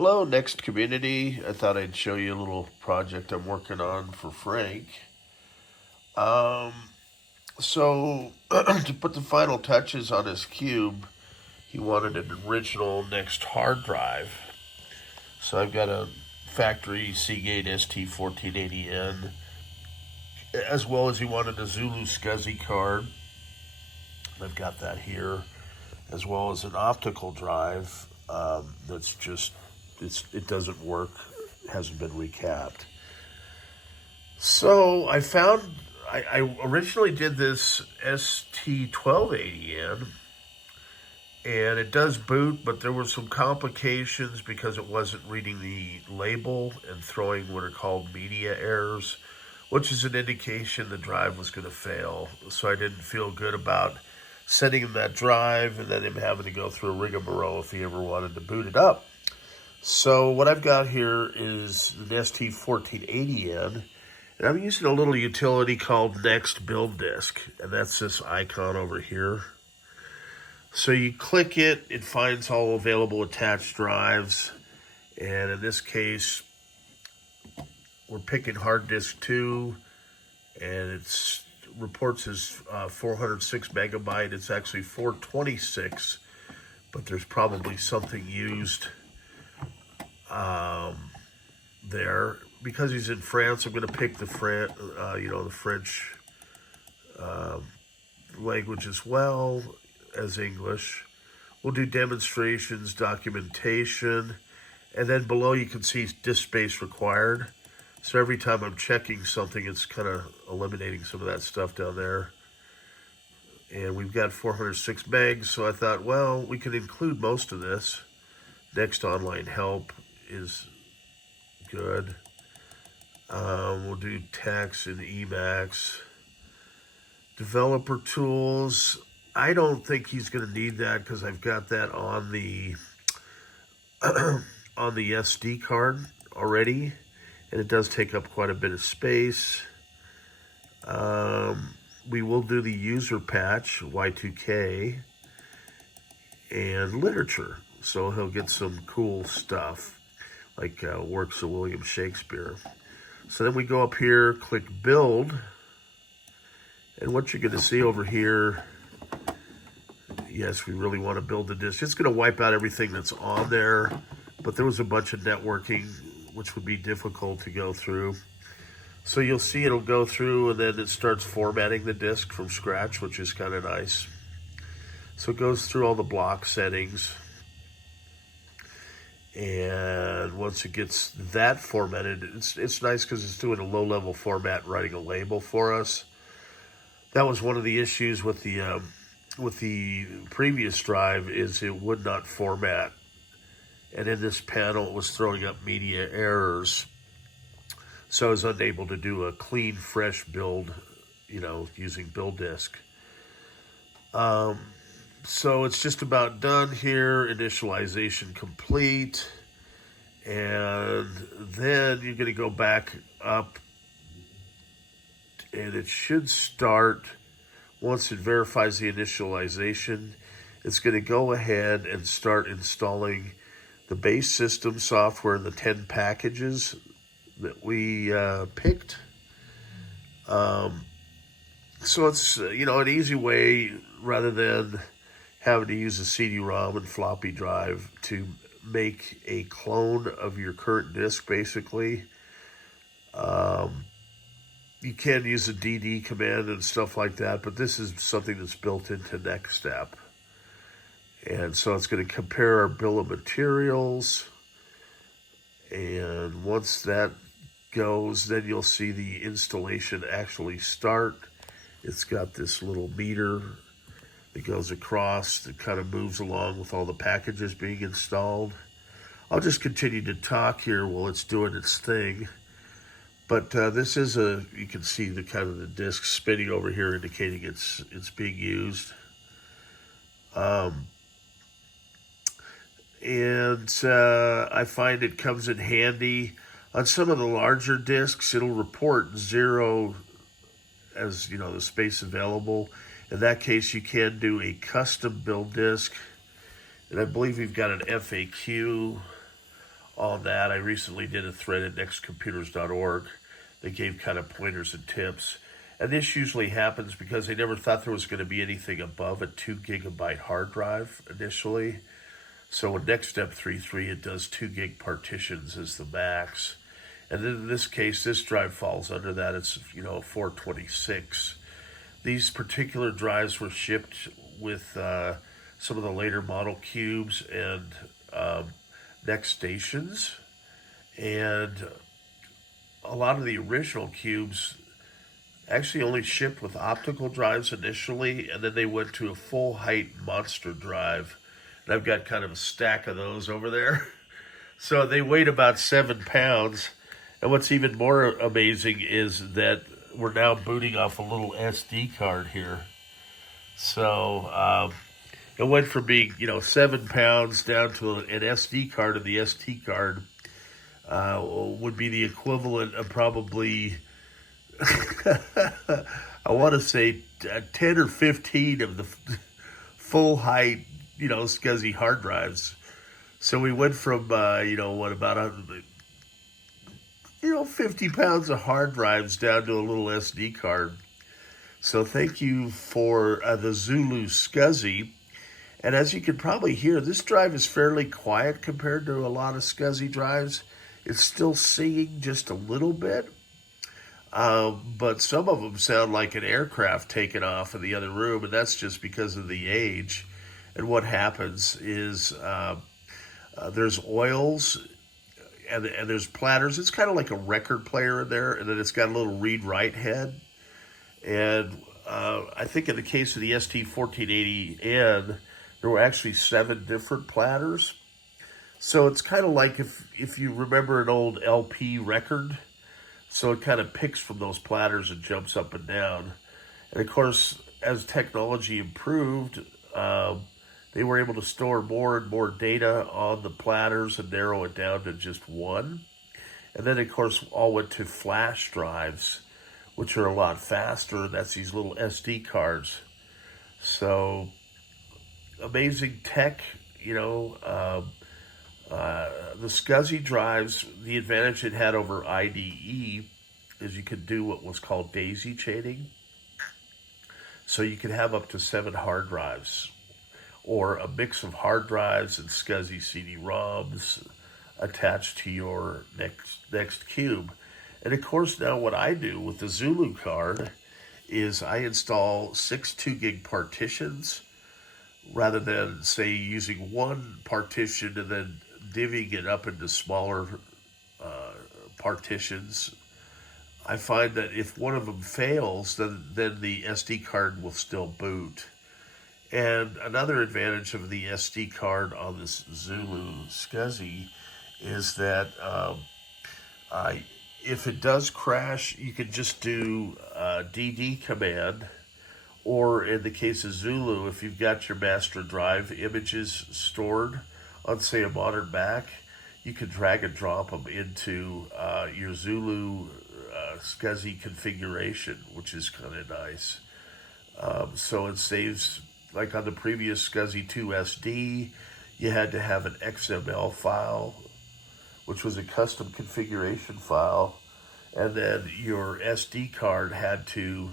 Hello, Next community. I thought I'd show you a little project I'm working on for Frank. Um, so to put the final touches on his cube, he wanted an original Next hard drive. So I've got a Factory Seagate ST1480N, as well as he wanted a Zulu SCSI card. I've got that here, as well as an optical drive that's just it doesn't work, hasn't been recapped. So I found I originally did this ST1280N, and it does boot, but there were some complications because it wasn't reading the label and throwing what are called media errors, which is an indication the drive was going to fail. So I didn't feel good about sending him that drive and then him having to go through a rigmarole if he ever wanted to boot it up. So what I've got here is the ST1480N, and I'm using a little utility called NeXT Build Disk, and that's this icon over here. So you click it, it finds all available attached drives, and in this case, we're picking hard disk 2, and it reports as 406 megabyte. It's actually 426, but there's probably something used there. Because he's in France, I'm going to pick the French language as well as English. We'll do demonstrations, documentation, and then below you can see disk space required. So every time I'm checking something, it's kind of eliminating some of that stuff down there. And we've got 406 megs, so I thought, well, we could include most of this. Next online help is good. We'll do text and Emacs. Developer tools. I don't think he's going to need that because I've got that on the on the SD card already, and it does take up quite a bit of space. We will do the user patch, Y2K, and literature. So he'll get some cool stuff, like works of William Shakespeare. So then we go up here, click Build, and what you're going to see over here, yes, we really want to build the disk. It's going to wipe out everything that's on there, but there was a bunch of networking, which would be difficult to go through. So you'll see it'll go through, and then it starts formatting the disk from scratch, which is kind of nice. So it goes through all the block settings. And once it gets that formatted, it's nice because it's doing a low-level format, writing a label for us. That was one of the issues with the previous drive, is it would not format. And in this panel, it was throwing up media errors. So I was unable to do a clean, fresh build, using build disk. So it's just about done here, initialization complete, and then you're going to go back up, and it should start, once it verifies the initialization, it's going to go ahead and start installing the base system software, the 10 packages that we picked. So it's, an easy way, rather than having to use a CD-ROM and floppy drive, to make a clone of your current disk, basically. You can use a DD command and stuff like that, but this is something that's built into NeXT. And so it's going to compare our bill of materials. And once that goes, then you'll see the installation actually start. It's got this little meter that goes across, that kind of moves along with all the packages being installed. I'll just continue to talk here while it's doing its thing. But this is you can see the kind of the disk spinning over here, indicating it's being used. And I find it comes in handy. On some of the larger disks, it'll report 0 as, the space available. In that case, you can do a custom build disk. And I believe we've got an FAQ on that. I recently did a thread at nextcomputers.org. They gave kind of pointers and tips. And this usually happens because they never thought there was going to be anything above a 2 gigabyte hard drive initially. So with NeXT 3.3, it does 2 gig partitions as the max. And then in this case, this drive falls under that. It's, 426. These particular drives were shipped with some of the later model cubes and NeXT stations. And a lot of the original cubes actually only shipped with optical drives initially, and then they went to a full height monster drive. And I've got kind of a stack of those over there. So they weighed about 7 pounds. And what's even more amazing is that we're now booting off a little SD card here. So it went from being, 7 pounds down to an SD card, and the SD card would be the equivalent of probably, I want to say 10 or 15 of the full height, SCSI hard drives. So we went from, about 50 pounds of hard drives down to a little SD card. So thank you for the Zulu SCSI. And as you can probably hear, this drive is fairly quiet compared to a lot of SCSI drives. It's still singing just a little bit. But some of them sound like an aircraft taking off in the other room, and that's just because of the age. And what happens is there's oils and there's platters. It's kind of like a record player in there, and then it's got a little read-write head. And I think in the case of the ST1480N, there were actually 7 different platters. So it's kind of like if you remember an old LP record. So it kind of picks from those platters and jumps up and down. And of course, as technology improved, they were able to store more and more data on the platters and narrow it down to just one. And then, of course, all went to flash drives, which are a lot faster. That's these little SD cards. So, amazing tech, the SCSI drives, the advantage it had over IDE is you could do what was called daisy chaining. So you could have up to 7 hard drives, or a mix of hard drives and SCSI CD-ROMs attached to your NeXT cube. And of course, now what I do with the Zulu card is I install 6 2 gig partitions rather than, say, using one partition and then divvying it up into smaller partitions. I find that if one of them fails, then the SD card will still boot. And another advantage of the SD card on this Zulu SCSI is that if it does crash, you can just do a DD command, or in the case of Zulu, if you've got your master drive images stored on, say, a modern Mac, you can drag and drop them into your Zulu SCSI configuration, which is kind of nice. So it saves, like on the previous SCSI 2 SD, you had to have an XML file, which was a custom configuration file, and then your SD card had to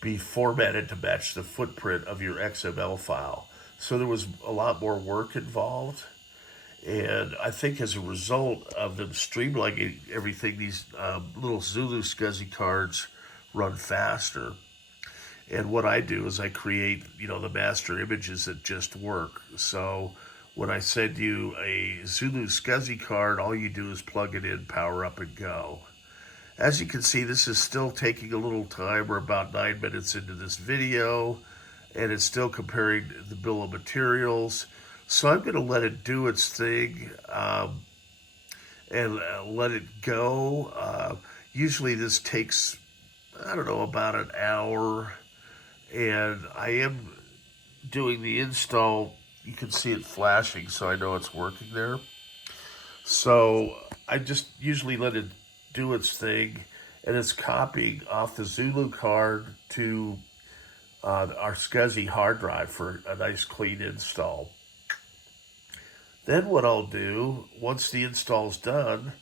be formatted to match the footprint of your XML file. So there was a lot more work involved. And I think as a result of them streamlining everything, these little Zulu SCSI cards run faster. And what I do is I create, the master images that just work. So when I send you a Zulu SCSI card, all you do is plug it in, power up, and go. As you can see, this is still taking a little time. We're about 9 minutes into this video, and it's still comparing the bill of materials. So I'm going to let it do its thing and let it go. Usually this takes, about an hour. And I am doing the install. You can see it flashing, so I know it's working there. So I just usually let it do its thing, and it's copying off the Zulu card to our SCSI hard drive for a nice clean install. Then what I'll do, once the install's done,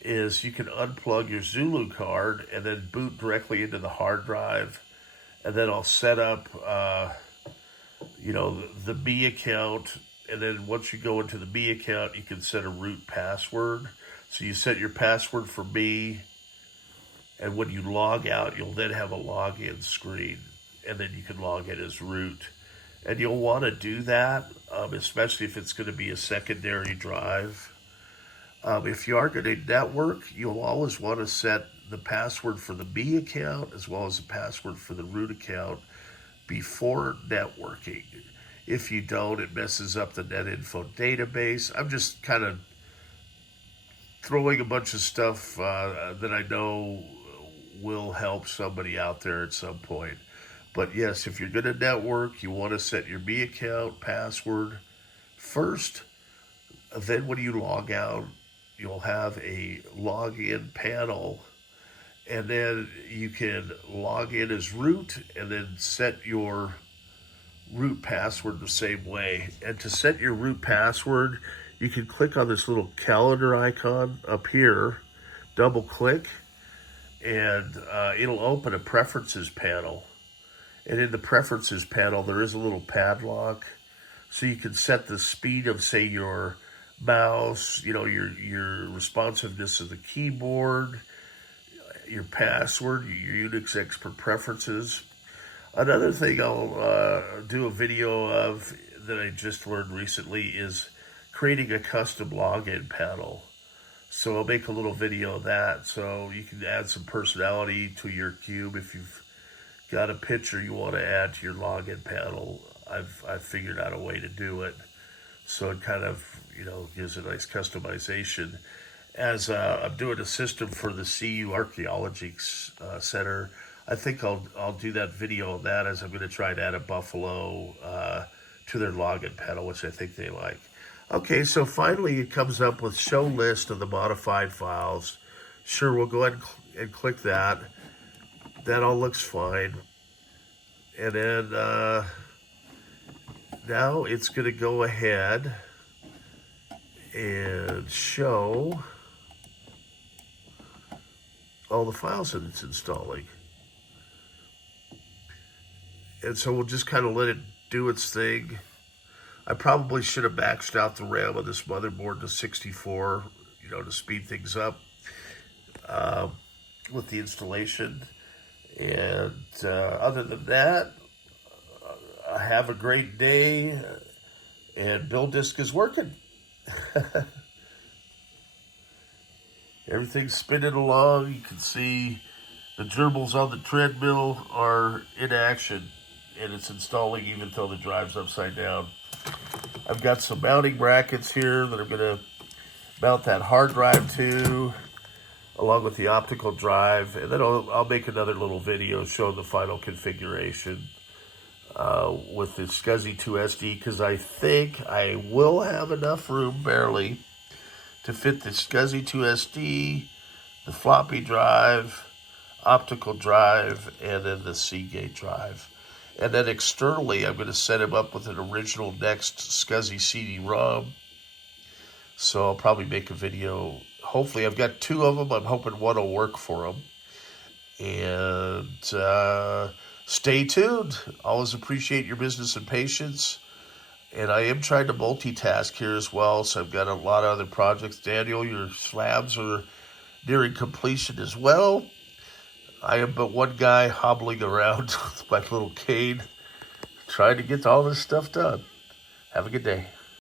is you can unplug your Zulu card and then boot directly into the hard drive. And then I'll set up, the B account. And then once you go into the B account, you can set a root password. So you set your password for B, and when you log out, you'll then have a login screen, and then you can log in as root. And you'll want to do that, especially if it's going to be a secondary drive. If you are going to network, you'll always want to set the password for the B account as well as the password for the root account before networking. If you don't, it messes up the NetInfo database. I'm just kind of throwing a bunch of stuff that I know will help somebody out there at some point. But yes, if you're going to network, you want to set your B account password first. Then when you log out, you'll have a login panel, and then you can log in as root and then set your root password the same way. And to set your root password, you can click on this little calendar icon up here, double click, and it'll open a preferences panel. And in the preferences panel, there is a little padlock. So you can set the speed of, say, your mouse, your responsiveness of the keyboard, your password, your Unix expert preferences. Another thing I'll do a video of that I just learned recently is creating a custom login panel. So I'll make a little video of that so you can add some personality to your cube. If you've got a picture you want to add to your login panel, I've figured out a way to do it. So it kind of, gives a nice customization. As I'm doing a system for the CU Archaeology Center, I think I'll do that video of that, as I'm going to try to add a Buffalo to their login panel, which I think they like. Okay, so finally it comes up with show list of the modified files. Sure, we'll go ahead and click that. That all looks fine. And then now it's going to go ahead and show all the files that it's installing. And so we'll just kind of let it do its thing. I probably should have maxed out the RAM of this motherboard to 64, to speed things up with the installation. And other than that, have a great day, and Build Disk is working. Everything's spinning along. You can see the gerbils on the treadmill are in action, and it's installing even though the drive's upside down. I've got some mounting brackets here that I'm going to mount that hard drive to, along with the optical drive, and then I'll make another little video showing the final configuration with the SCSI 2SD, because I think I will have enough room, barely, to fit the SCSI 2SD, the floppy drive, optical drive, and then the Seagate drive. And then externally, I'm going to set him up with an original NeXT SCSI CD-ROM. So I'll probably make a video. Hopefully, I've got 2 of them. I'm hoping one will work for them. And stay tuned. Always appreciate your business and patience. And I am trying to multitask here as well. So I've got a lot of other projects. Daniel, your slabs are nearing completion as well. I am but one guy hobbling around with my little cane, trying to get all this stuff done. Have a good day.